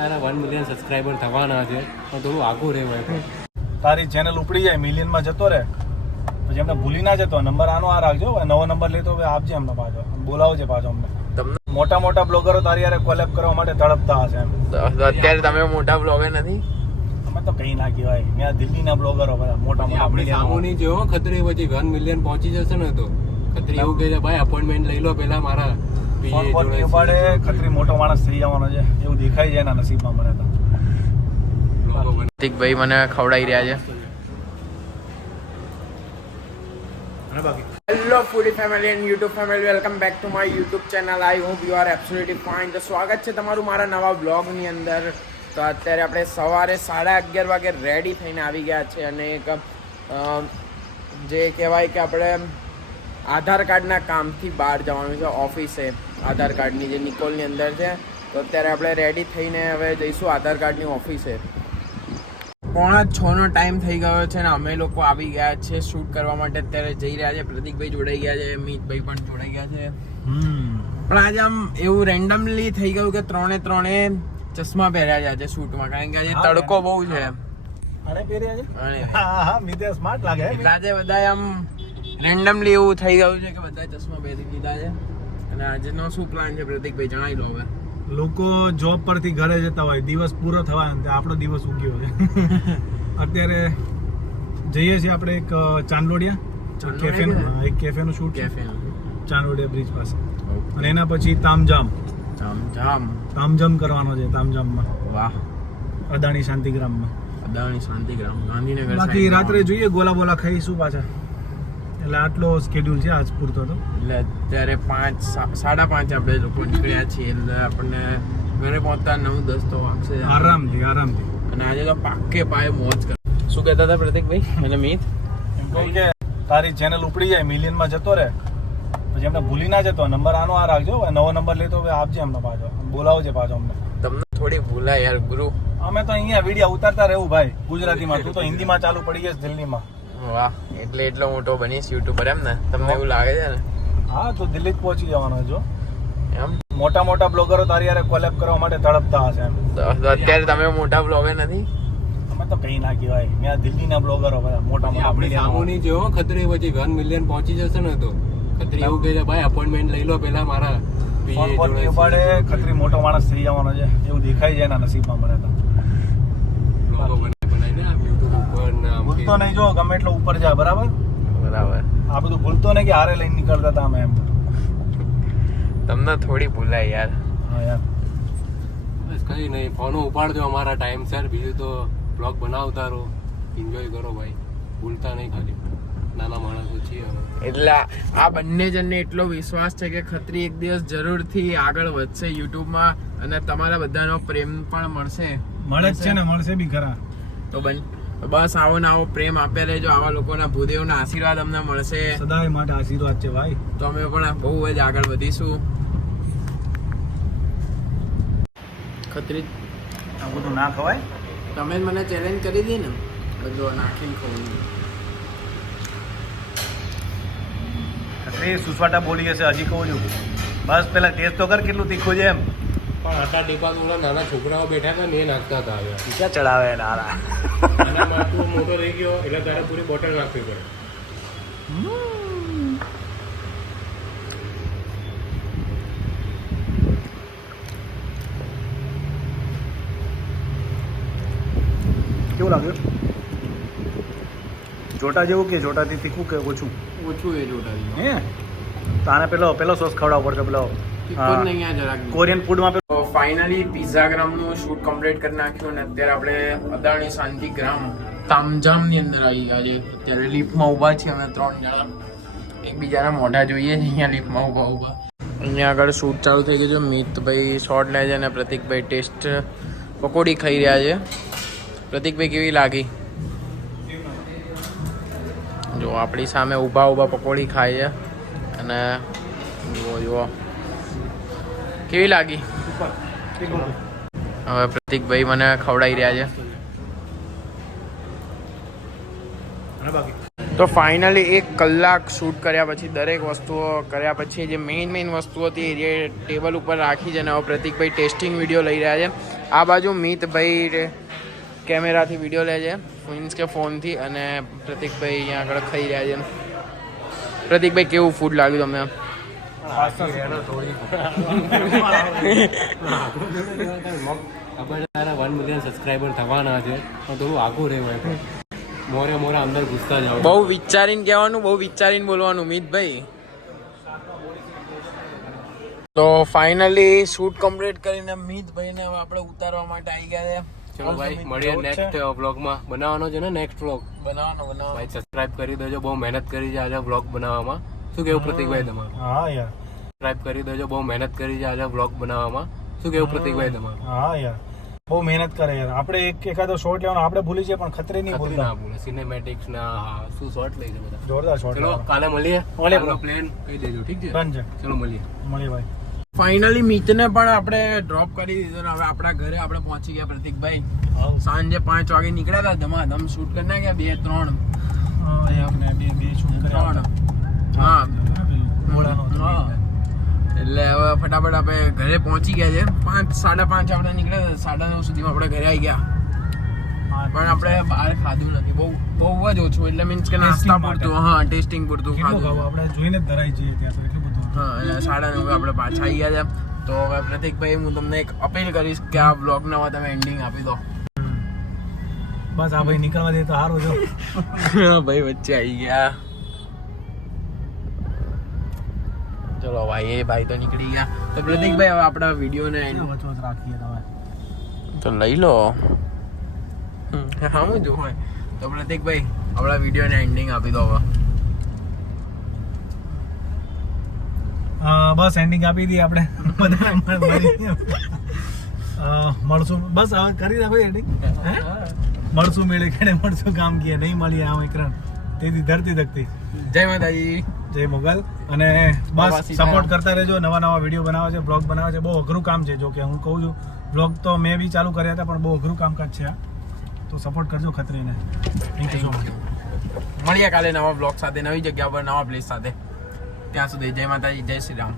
1 million subscriber થવાના છે પણ થોડું આગું રહેવાય. તારી ચેનલ ઉપડી જાય મિલિયનમાં જતો રહે પછી એમને ભૂલી ના જતો. નંબર આનો આ રાખજો, નવો નંબર લેતો હવે આપજે અમને પાછો, બોલાવજે પાછો અમને. મોટા મોટા બ્લોગરો તારી યારે કોલેબ કરવા માટે તડપતા હશે એમ. અત્યારે તમે મોટા બ્લોગર નથી, અમે તો કઈ ના કહેવાય. મેં દિલ્હીના બ્લોગરો બધા મોટા મોટા આપણે સામુની જેવો ખત્રી પછી 1 મિલિયન પહોંચી જશે ને તો ખત્રી એવું કહે છે ભાઈ અપોઇન્ટમેન્ટ લઈ લો પેલા મારા ફોન ઉપાડે ખત્રી મોટો માણસ થઈ જવાનો છે એવું દેખાય છે એના નસીબમાં મને તો. પ્રતિકભાઈ મને ખવડાવી રહ્યા છે. Hello foodie family and YouTube family, welcome back to my YouTube channel. I hope you are absolutely fine. તો સ્વાગત છે તમારું મારા નવા બ્લોગની અંદર. તો અત્યારે આપણે સવારે 11:30 વાગે રેડી થઈને આવી ગયા છે અને એક જે કહેવાય કે આપણે આધાર કાર્ડના કામથી બહાર જવાનું છે ઓફિસે. આધાર કાર્ડની જે નિકોલની અંદર છે, તો અત્યારે આપણે રેડી થઈને હવે જઈશું આધાર કાર્ડની ઓફિસે. 5:45નો ટાઈમ થઈ ગયો છે ને અમે લોકો આવી ગયા છે શૂટ કરવા માટે. અત્યારે જઈ રહ્યા છે. પ્રતિકભાઈ જોડાઈ ગયા છે, મીતભાઈ પણ જોડાઈ ગયા છે. પણ આજે આમ એવું રેન્ડમલી થઈ ગયું કે ત્રણે ચશ્મા પહેર્યા છે આજે શૂટમાં, કારણ કે આજે તડકો બહુ છે. અરે પહેર્યા છે. હા હા મિતે સ્માર્ટ લાગે. એટલે આજે બધા આમ રેન્ડમલી એવું થઈ ગયું છે કે બધા ચશ્મા પહેરી લીધા છે. અને આજનો શું પ્લાન છે પ્રતિકભાઈ જણાવી લો હવે. લોકો જોબ પરથી ઘરે જતા હોય, દિવસ પૂરો થવા આપણો દિવસ ઉગ્યો છે. અત્યારે જઈએ છીએ આપણે એક ચાંદલોડિયા કેફેનું શૂટ છે ચાંદલોડિયા બ્રિજ પાસે. અને એના પછી તામજામ કરવાનો છે. તામજામમાં વાહ અદાણી શાંતિગ્રામમાં. અદાણી શાંતિગ્રામ ગાંધીનગર. બાકી રાત્રે જોઈએ ગોલા બોલા ખાઈશું પાછા. એટલે આટલો સ્કેડ્યુલ છે આજ પૂરતો તો. એટલે અત્યારે 5:30 આપણે લોકો નીકળ્યા છીએ, એટલે આપણને ઘરે પહોંચતા 9-10 તો વાગશે આરામથી. અને આજે તો પાકે પાયે મોજ કર. શું કહેતા હતા પ્રતિકભાઈ અને મીત? એમ કે તારી ચેનલ ઉપડી જાય મિલિયનમાં જતો રહે પછી એમને ભૂલી ના જતો. નંબર આનો આ રાખજો, નવો નંબર લેતો હવે આપજે અમને પાછો, બોલાવજે પાછો અમને. તમને થોડી ભૂલાય યાર ગુરુ. અમે તો અહીંયા વિડીયો ઉતારતા રહેવું ભાઈ ગુજરાતીમાં. તું તો હિન્દીમાં ચાલુ પડી જશે દિલ્હીમાં. વાહ, એટલે એટલો મોટો બનીશ યુટ્યુબર એમ ને? તમને એવું લાગે છે ને? હા, તો દિલ્હી જ પહોંચી જવાનો જો. એમ મોટા મોટા બ્લોગરો તારી યારે કોલેબ કરવા માટે તડપતા હશે એમ. તો અત્યારે તમે મોટા બ્લોગર નથી, અમે તો કઈ ના કહેવાય. મેં દિલ્હીના બ્લોગરો બધા મોટા મોટા. આપણે સામુની જેવો ખત્રી પછી 1 મિલિયન પહોંચી જશે ને તો ખત્રી એવું કહે છે ભાઈ અપોઇન્ટમેન્ટ લઈ લો પેલા મારા ફોન ઉપાડે ખત્રી મોટો માણસ થઈ જવાનો છે એવું દેખાય છે એના નસીબમાં મને તો. ભૂલતો નહીં જો ગમે એટલો ઉપર જા. બરાબર આ બધું ભૂલતો નહીં કે હારે લઈને નીકળતા હતા અમે એમ. તમને થોડી ભૂલાય યાર. હા યાર બસ કઈ નહીં, ફોનો ઉપાડજો અમારા ટાઈમ સર. બીજું તો બ્લોગ બનાવતા રહો, એન્જોય કરો ભાઈ, ભૂલતા નહીં. ખાલી નાના માણસો છીએ હવે. એટલે આ બંને જણને એટલો વિશ્વાસ છે કે ખત્રી એક દિવસ જરૂરથી આગળ વધશે યુટ્યુબમાં અને તમારા બધાનો પ્રેમ પણ મળશે. મળે જ છે ને, મળશે બી ખરા. તો બસ આવો ને આવો પ્રેમ આપ્યા રહેજો. આવા લોકોના ભૂદેવના આશીર્વાદ અમને મળશે. સદાય માટે આશીર્વાદ છે ભાઈ. તો અમે પણ બહુ જ આગળ વધીશું. ખત્રી આ બધું ના ખવાય. તમે જ મને ચેલેન્જ કરી દી ને બધું નાખીને ખવું. ખત્રી સુસવાટા બોલી હશે હજી કહું છું. બસ પેલા ટેસ્ટ તો કર કેટલું તીખું છે એમ. પણ આટલા ટીપા તો નાના છોકરાઓ બેઠા હતા ને એ નાખતા હતા. હવે ક્યાં ચડાવે નારા. નાના માણસો મોટો થઈ ગયો એટલે તારે પૂરી બોટલ નાખવી પડે. કેવું લાગ્યું? જોટા જેવું કે જોટાથી તીખું કે ઓછું? ઓછું એ જોટાથી. હે તાને પેલો સોસ ખવડાવવો પડશે. પેલો કોરિયન ફૂડમાં ફાઇનલી પિઝાગ્રામનું શૂટ કમ્પ્લીટ કરી નાખ્યું અને અત્યારે આપણે અદાણી શાંતિગ્રામ તામજામની અંદર આવી ગયા છે. અત્યારે લિફ્ટમાં ઊભા છીએ અમે 3 જણા. એકબીજાના મોઢા જોઈએ છે અહીંયા લિફ્ટમાં ઊભા. અહીંયા આગળ શૂટ ચાલુ થઈ ગયું છે. મિતભાઈ શોર્ટ લે છે અને પ્રતિકભાઈ ટેસ્ટ પકોડી ખાઈ રહ્યા છે. પ્રતિકભાઈ કેવી લાગી? જો આપણી સામે ઊભા પકોડી ખાય છે અને જુઓ કેવી લાગી? હવે પ્રતિકભાઈ મને ખવડાવી રહ્યા છે. તો ફાઇનલી 1 કલાક શૂટ કર્યા પછી દરેક વસ્તુઓ કર્યા પછી જે મેઇન વસ્તુ હતી એ ટેબલ ઉપર રાખી છે અને હવે પ્રતિકભાઈ ટેસ્ટિંગ વિડીયો લઈ રહ્યા છે. આ બાજુ મિતભાઈ કેમેરાથી વિડીયો લે છે, મીન્સ કે ફોનથી, અને પ્રતિકભાઈ અહીંયા આગળ ખાઈ રહ્યા છે. પ્રતિકભાઈ, કેવું ફૂડ લાગ્યું તમને? ખબર તારા 1 મિલિયન સબસ્ક્રાઈબર થવાના છે પણ થોડું આઘું રહેવાય. મોરે અંદર ઘૂસતા જાવ. બહુ વિચારીને કહેવાનું, બહુ વિચારીને બોલવાનું મિતભાઈ. તો ફાઇનલી શૂટ કમ્પ્લીટ કરીને મિતભાઈને હવે આપણે ઉતારવા માટે આવી ગયા છે. ચલો ભાઈ, મળીએ નેક્સ્ટ વ્લોગમાં. બનાવવાનો છે ને નેક્સ્ટ વ્લોગ? બનાવવાનો. ભાઈ સબસ્ક્રાઇબ કરી દેજો, બહુ મહેનત કરી છે આજે વ્લોગ બનાવવામાં. શું કેવું પ્રતિકભાઈ તમારું? હા યાર, સબસ્ક્રાઇબ કરી દેજો, બહુ મહેનત કરી છે આજે વ્લોગ બનાવવામાં. શું કેવું પ્રતિકભાઈ તમારું? હા યાર, બહુ મહેનત કરે યાર. આપણે એકાદો શોટ લેવાનો આપણે ભૂલી જઈએ પણ ખતરી નહીં ખતરી ભૂલતા. ના ભૂલે. સિનેમેટિક્સ ના શું શોટ લઈ છે બધા. જોરદાર શોટ. ચલો કાલે મળીએ. મળીએ bro. પ્લેન કહી દેજો, ઠીક છે? ડન છે. ચલો મળીએ. મળીએ ભાઈ. ફાઇનલી મિતને પણ આપણે ડ્રોપ કરી દીધો ને હવે આપણા ઘરે આપણે પહોંચી ગયા. પ્રતિકભાઈ સાંજે 5 વાગે નીકળ્યા હતા, ધમાધમ શૂટ કરી નાખ્યા 2-3. આપણે બે શૂટ કર્યા. હા મોડાનો હતો. હા. એટલે હવે ફટાફટ આપણે ઘરે પહોંચી ગયા છે. 5-5:30 આપણે નીકળ્યા હતા, 9:30 સુધીમાં આપણે ઘરે આવી ગયા. પણ આપણે બહાર ખાધું નથી, બહુ જ ઓછું, એટલે મીન્સ કે નાસ્તા પૂરતું, હા ટેસ્ટિંગ પૂરતું કેટલું ખાધું. ખાવું? આપણે જોઈને જ ધરાઈ જઈએ ત્યાં તો એટલું બધું. હા, એટલે 9:30 આપણે પાછા આવી ગયા છે. તો હવે પ્રતિકભાઈ, હું તમને એક અપીલ કરીશ કે આ બ્લોગના તમે એન્ડિંગ આપી દો. બસ આ ભાઈ નીકળવા દે તો સારું જો. ભાઈ વચ્ચે આવી ગયા. ચલો ભાઈ, એ ભાઈ તો નીકળી ગયા. તો પ્રતિકભાઈ, હવે આપણા વિડીયોને વચોચ રાખીએ તમે. તો લઈ લો. હા, હું જો હોય તો પ્રતિકભાઈ આપણા વિડીયોને એન્ડિંગ આપી દો હવે. બસ એન્ડિંગ આપી દઈએ આપણે બધા. મળશું બસ હવે કરી દે ભાઈ એન્ડિંગ. મળશું મેળે ખેડે મળશું કામ કીએ નહીં મળીએ આમ એકરણ તેથી ધરતી ધકતી. જય માતાજી, જય મોગલ. અને બસ સપોર્ટ કરતા રહેજો. નવા વિડીયો બનાવે છે, બ્લોગ બનાવે છે. બહુ અઘરું કામ છે, જો કે હું કહું છું. બ્લોગ તો મેં બી ચાલુ કર્યા હતા પણ બહુ અઘરું કામકાજ છે આ. તો સપોર્ટ કરજો ખતરીને. Thank you so much. મળીએ કાલે નવા બ્લોગ સાથે, નવી જગ્યા પર, નવા પ્લેસ સાથે. ત્યાં સુધી જય માતાજી, જય શ્રી રામ.